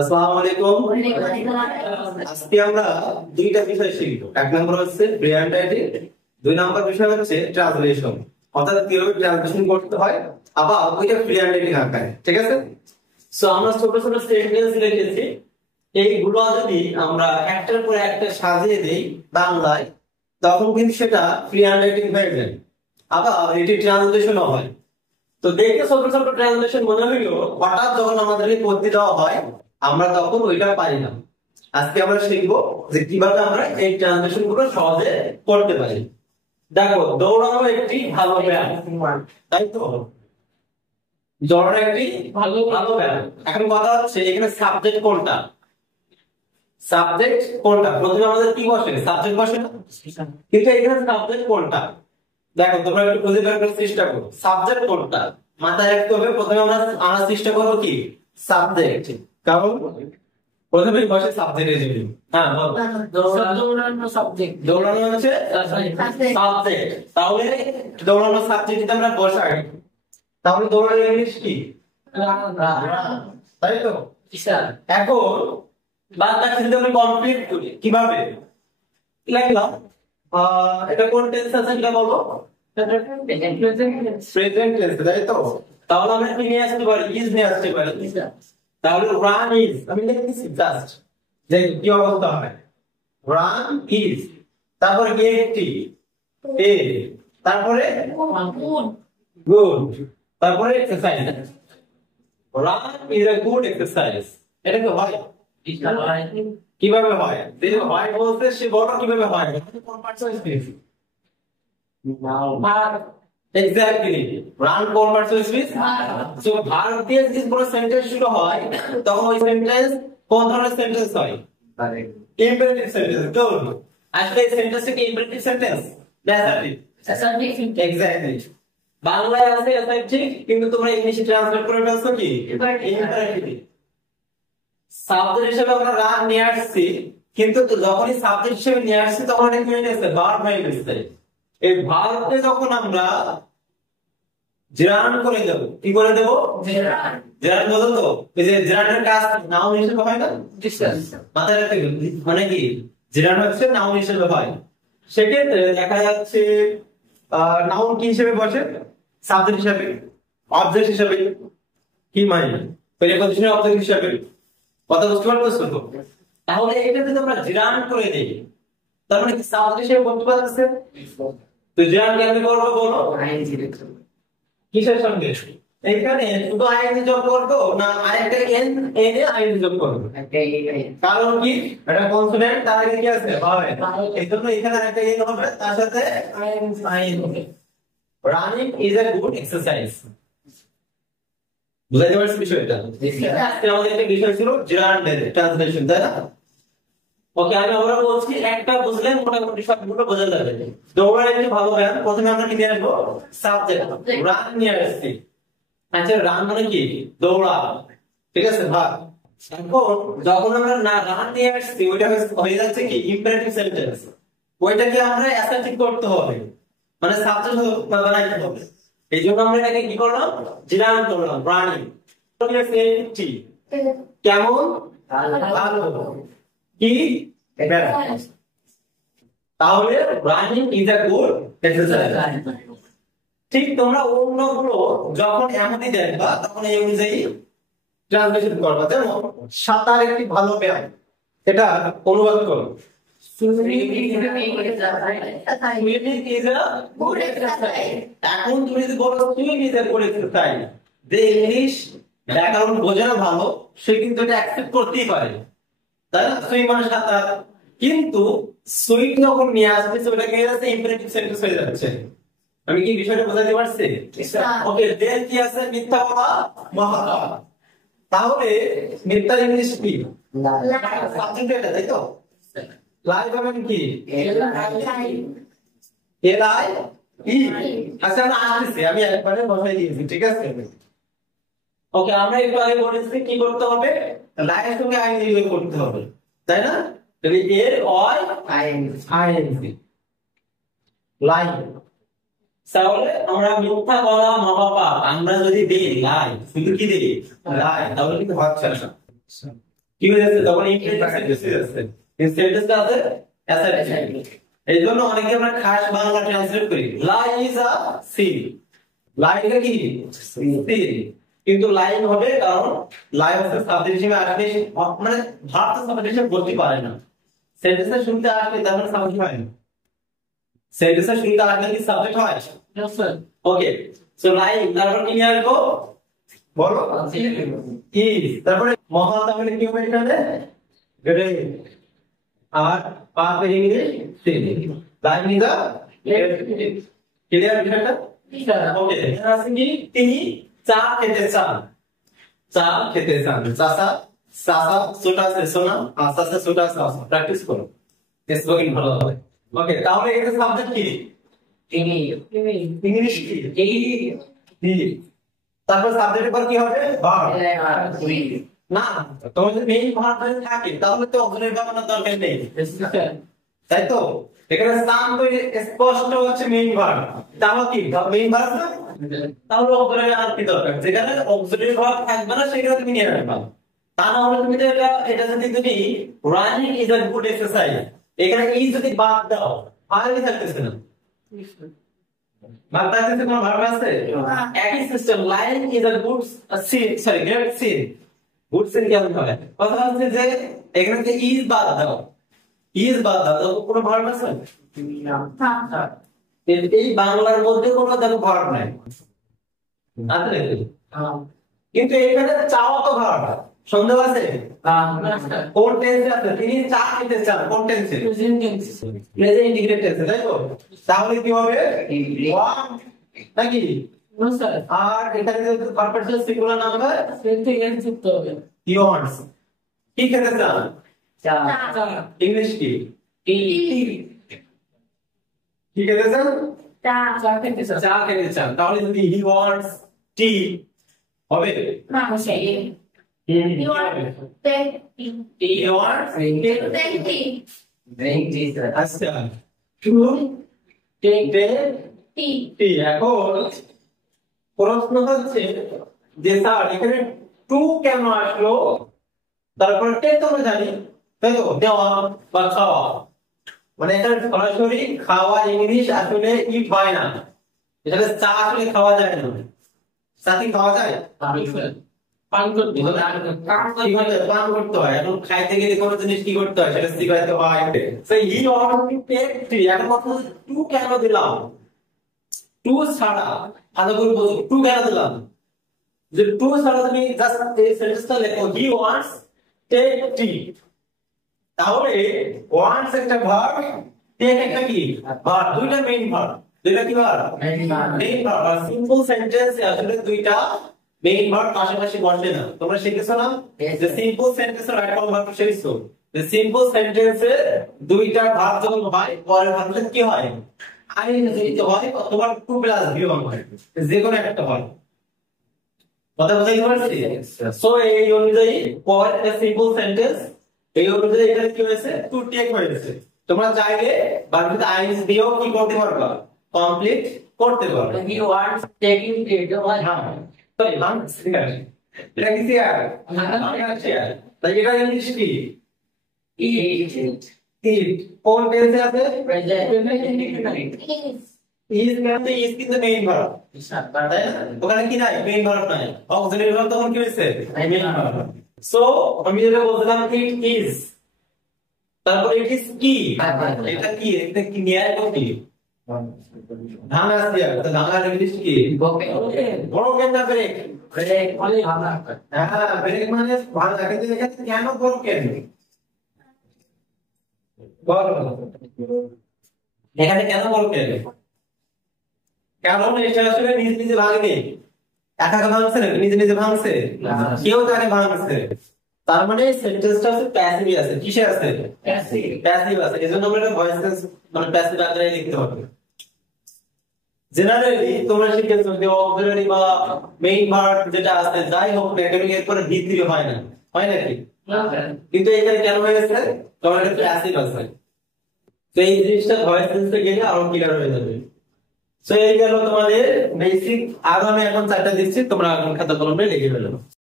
আসসালামু আলাইকুম। আজকে আমরা দুইটা বিষয় শিখব। এক নম্বর হচ্ছে প্রি হ্যান্ড রাইটিং, দুই নম্বর বিষয় হচ্ছে ট্রান্সলেশন, অর্থাৎ কিভাবে ট্রান্সলেশন করতে হয়, আবার ওইটা প্রি হ্যান্ড রাইটিং আকারে। ঠিক আছে? সো আমরা ছোট ছোট সেন্টেন্স লিখেছি, এইগুলো যদি আমরা একটার পর একটা সাজিয়ে দেই বাংলায়, তখন কিন্তু সেটা প্রি হ্যান্ড রাইটিং হয়ে যায়, আবার এটি ট্রান্সলেশনও হয়। তো দেখে ছোট ছোট ট্রান্সলেশন মনে হইলো, হঠাৎ যখন আমাদেরকে করতে দেওয়া হয় আমরা তখন ওইটা পারি না। আজকে আমরা শিখবো যে কিভাবে আমরা এই ট্রান্সলেশন গুলো সহজে করতে পারি। দেখো, দৌড়ানো একটি ভালো ব্যায়াম, তাই তো? দৌড়ানো একটি ভালো ভালো ব্যায়াম। এখন কথা হচ্ছে এখানে সাবজেক্ট কোনটা? সাবজেক্ট কোনটা? প্রথমে আমাদের কি বসে? সাবজেক্ট বসে না? কিন্তু এখানে সাবজেক্ট কোনটা? দেখো, তোমরা একটু খুঁজে বের করার চেষ্টা করো সাবজেক্ট কোনটা। মাথায় রাখতে হবে, প্রথমে আমরা আনার চেষ্টা করবো কি সাবজেক্ট, কারণ প্রথমে বসে সাবজেক্ট এর জন্য। হ্যাঁ, দৌড়ানো সাবজেক্ট, দৌড়ানো হচ্ছে সাবজেক্ট। তাহলে দৌড়ানো সাবজেক্ট যদি আমরা বসাই, তাহলে দৌড়ানো ইংলিশ কি? তাই তো? এখন বাংলা যদি আমরা কমপ্লিট করি কিভাবে লিখলাম, এটা কোন টেন্স আছে এটা বলবো? প্রেজেন্ট টেন্স, তাই তো? তাহলে আমরা কি নিয়ে আসতে পারি? ইজ নিয়ে আসতে পারি। তাহলে রান ইজ আমি লিখতেছি জাস্ট যে কি অবস্থা হয়, রান ইজ, তারপরে একটি এ, তারপরে গুড, তারপরে exercise. Run is a good exercise. এটা কি হয়? কিভাবে হয়? যে হয় বলতে সে বড় কিভাবে হয়? কোন parts of speech? Exactly, run কোন parts of speech? So verb দিয়ে যদি পুরো সেন্টেন্স শুরু হয়, তখন ওই সেন্টেন্স কোন ধরনের সেন্টেন্স হয়? Imperative sentence. গুড। আসলে এই সেন্টেন্সটা কি ইম্পারেটিভ সেন্টেন্স? এক্স্যাক্টলি। বাংলায় আছে অ্যাসার্টিভ, কিন্তু তোমরা ইংলিশে ট্রান্সলেট করে ফেলছো কি ইম্পারেটিভ। সাবজেক্ট হিসেবে আমরা রান নিয়ে আসছি, কিন্তু যখনই সাবজেক্ট হিসেবে নিয়ে আসছি তখন এটা কি হয়ে গেছে? ভার্ব হয়ে গেছে। এই ভার্বকে যখন আমরা জেরান করে দেব, কি করে দেব? জেরান বলো তো? এই যে জেরানের কাজ নাউন হিসেবে হয় না? মাথায় রাখতে হবে, মানে কি জেরান হচ্ছে নাউন হিসেবে হয়। সেক্ষেত্রে দেখা যাচ্ছে নাউন কি হিসেবে বসে? সাবজেক্ট হিসেবে, অবজেক্ট হিসেবে। কি মানে প্রিপজিশনাল অবজেক্ট হিসেবে। কথা বুঝতে পারতেছো তো? তাহলে এটা যদি আমরা জিরান করে দেই, তার মানে কি সাবজেক্ট হিসেবে বলতে পারতেছে? তো জিরান কেমনে করবো বলো? কিসের সঙ্গে? এখানে শুধু আইএনজি যোগ করবো না আরেকটা এন এনে আইএনজি যোগ করবো? কারণ কি এটা কনসোনেন্ট, তার আগে কি আছে? ভাবে। এইজন্য এখানে একটা এন হবে, তার সাথে আইএন হবে। Running is a good exercise. বুঝাতে পারছি বিষয়টা? আমাদের একটা বিষয় ছিল জিরান ট্রান্সলেশন, তাই না? ওকে, আমি আবার বলছি, একটা বুঝলে মোটামুটি সবগুলো বোঝা যাবে। দৌড়ানো একটি ভালো ব্যায়াম। প্রথমে আমরা কি নিয়ে আসবো? সাবজেক্ট, রান নিয়ে আসছি। আচ্ছা, রান মানে কি? দৌড়া। ঠিক আছে, ভাগ। এখন যখন আমরা না রান নিয়ে আসছি, ওইটা হয়ে যাচ্ছে কি ইম্পারেটিভ সেন্টেন্স। ওইটাকে আমরা অ্যাসার্টিভ করতে হবে, মানে সাবজেক্ট বানাইতে হবে। এই জন্য আমরা এটাকে কি করলাম? জিরান করলাম, রানিং। কেমন? ভালো। কি? তাহলে running is a good exercise. ঠিক তোমরা অন্যগুলো যখন এমনই দেখবা, তখন এই অনুযায়ী ট্রান্সলেশন করবা। যেমন সাঁতার একটি ভালো ব্যায়াম, এটা অনুবাদ করো। এখন তুমি যদি বলো swimming is a good exercise, যে ইংলিশ ব্যাকরণ বোঝে না ভালো, সে কিন্তু এটা অ্যাকসেপ্ট করতেই পারে, তাই না? সুইমিং মানে সাঁতার। কিন্তু সুইম যখন নিয়ে আসবে, ওটা কি হচ্ছে? ইম্পারেটিভ সেন্টেন্স হয়ে যাচ্ছে। আমি কি বিষয়টা বোঝাতে পারছি? ওকে, দেন কি আছে? মিথ্যা বলা, মহা। তাহলে মিথ্যার ইংলিশ কি? সাবজেক্ট এটা, তাই তো? লাই পাবেন কি? L I E. আচ্ছা, আমরা আসতেছি, আমি একবারে বসাই দিয়েছি। ঠিক আছে, ওকে। আমরা একটু আগে বলেছি কি করতে হবে? লাইনের সঙ্গে আইএনজি যোগ করতে হবে, তাই না? তাহলে এর অয় আইএনজি লাইন। তাহলে আমরা মিথ্যা বলা মহাপাপ, আমরা যদি দেই লাই, শুধু কি দেই লাই, তাহলে কিন্তু হচ্ছে না। কি হয়েছে তখন ইনফিনিটিভ সেন্টেন্স আছে এই সেন্টেন্সটা আছে অ্যাসাইড। এই জন্য অনেকে আমরা খাস বাংলা ট্রান্সলেট করি লাই ইজ আ সিন, লাইটা কি সিন, কিন্তু লাইন হবে কারণ লাই হচ্ছে সাবজেক্ট হিসেবে আসলে মানে ভার্ব তো সাবজেক্ট হিসেবে বলতে পারে না, সেন্টেন্সে শুনতে আসলে তার মানে সাবজেক্ট হয় না, সেন্টেন্সে শুনতে আসলে কি সাবজেক্ট হয়? Yes, sir. Okay so line তারপর কি নিয়ে আসবো বলো ইজ, তারপরে মহা তাহলে কি হবে এখানে গ্রেট, আর পাপ English scene, line is a clear বিষয়টা? ওকে আছে কি তিনি চা খেতে চান, চা খেতে চান, চাচা চাচা ছোটা আছে সোনা চাচা ছোটা আছে প্র্যাকটিস করো স্পোকেন ভালো হবে। ওকে তাহলে এটা সাবজেক্ট কি ইংলিশ কি তারপর সাবজেক্টের পর কি হবে ভার্ব না, তোমার যদি মেইন ভার্ব থাকে তাহলে তো অক্সিলারি বানানোর দরকার নেই, তাই তো? এখানে সাম তো স্পষ্ট হচ্ছে মেইন ভার্ব, তাহলে কি মেইন ভার্ব না, তাহলে অক্সিলারি আর কি দরকার? যেখানে অক্সিলারি ভার্ব থাকবে না সেখানে তুমি নিয়ে রাখবা, তা না হলে তুমি তো এটা যদি তুমি running is a good exercise এখানে ইজ যদি বাদ দাও আর কি থাকতেছে না, বাদ থাকতেছে কোন ভার্ব আছে? একই system line is a good scene, sorry great scene, good scene কেমন হবে? কথা হচ্ছে যে এখানে যে ইজ বাদ দাও, ইজ বাদ দাও কোনো ভার্ব আছে? এই বাংলার মধ্যে কোনো দেখো ভার্ব নাই আছে নাকি? কিন্তু এখানে চাওয়া তো ভার্ব, সন্দেহ আছে? কোন টেন্সে আছে? তিনি চা খেতে চান, কোন টেন্সে? প্রেজেন্ট ইন্টিগ্রেট টেন্সে, তাই তো? তাহলে কি হবে ওয়ান্ট নাকি? আর এখানে যে পারফেক্ট সিঙ্গুলার নাম হবে হি ওয়ান্টস, কি খেতে চান? ইংলিশ কি কি খেতে চান? চা খেতে চান, তাহলে যদি হি ওয়ান্টস টি হবে হি ওয়ান্টস আচ্ছা টু টেক টি। এখন প্রশ্ন হচ্ছে যে স্যার এখানে টু কেন আসলো, তারপর টেক তো আমরা জানি তাই তো, দেওয়া বা খাওয়া, মানে এখানে সরাসরি খাওয়া ইংলিশ আসলে ইট হয় না, এখানে চা আসলে খাওয়া যায় না, চা কি খাওয়া যায়? পান করতে হয়, এখন খাইতে গেলে কোনো জিনিস কি করতে হয় সেটা শিখাইতে হয়। সেই হি অলরেডি টেক টি, এখন কথা টু কেন দিলাম? টু ছাড়া ভালো করে বলবো টু কেন দিলাম, যে টু ছাড়া তুমি জাস্ট এই সেন্টেন্সটা লেখো হি ওয়ান্টস টেক টি, তাহলে ওয়ান্টস একটা ভার্ব টেক একটা কি ভার্ব, দুইটা মেইন ভার্ব, দুইটা কি ভার্ব মেইন ভার্ব, আর সিম্পল সেন্টেন্সে আসলে দুইটা মেইন ভার্ব পাশাপাশি বসে না, তোমরা শিখেছো না যে সিম্পল সেন্টেন্সে রাইট ফর্ম ভার্ব শিখেছো, যে সিম্পল সেন্টেন্সে দুইটা ভার্ব যখন হয় পরের ভার্বটা কি হয় আইএনজি হয় অথবা টু প্লাস বিয়ং হয়, যে কোনো একটা হয়, কথা বুঝাইতে পারছি? সো এই অনুযায়ী পর একটা সিম্পল সেন্টেন্স এই অনুযায়ী এখানে কি হয়েছে টু টেক হয়েছে, তোমরা চাইলে বাকিতে আইএনজি দিয়েও কি করতে পারবা কমপ্লিট করতে পারবা। He wants taking it. Sorry lunch এটা কি চেয়ার চেয়ার, তাই এটা ইংলিশ কি ইট, কোন টেন্সে আছে? ইজ মানে ইজ কিন্তু মেইন ভার্ব, তাই না? ওখানে কি নাই মেইন ভার্ব নাই, অক্সিলারি ভার্ব তখন কি হয়েছে মেইন ভার্ব। সো আমি যেটা বলছিলাম ইট ইজ, তারপর ইট ইজ কি, এটা কি এটা কি নিয়ে কি ধান আছে, তো ধানের ইংলিশ কি ব্রোকেন না ব্রেক? হ্যাঁ ব্রেক মানে ভাঙা, কিন্তু এখানে কেন ব্রোকেন বল, এখানে কেন ব্রোকেন? কারণ এটা আসলে নিজে নিজে ভাঙেনি, একা একা ভাঙছে না, নিজে নিজে ভাঙছে, কেউ তাকে ভাঙছে, তার মানে সেন্টেন্সটা আছে প্যাসিভ আছে, কিসে আছে প্যাসিভ আছে, এজন্য আমরা ভয়েস টেন্স মানে প্যাসিভ আকারে লিখতে হবে। জেনারেলি তোমরা শিখেছো যে অক্সিলারি বা মেইন ভার্ব যেটা আছে যাই হোক একাডেমিক এর পরে ভিত্তি হয় না, হয় নাকি? কিন্তু এখানে কেন হয়েছে কারণ এটা প্যাসিভ আছে, তো এই জিনিসটা ভয়েস টেন্সে গেলে আরো ক্লিয়ার হয়ে যাবে। সো এই গেল তোমাদের বেসিক, আরো আমি এখন চারটা দিচ্ছি তোমরা এখন খাতা কলমে লিখে ফেলো।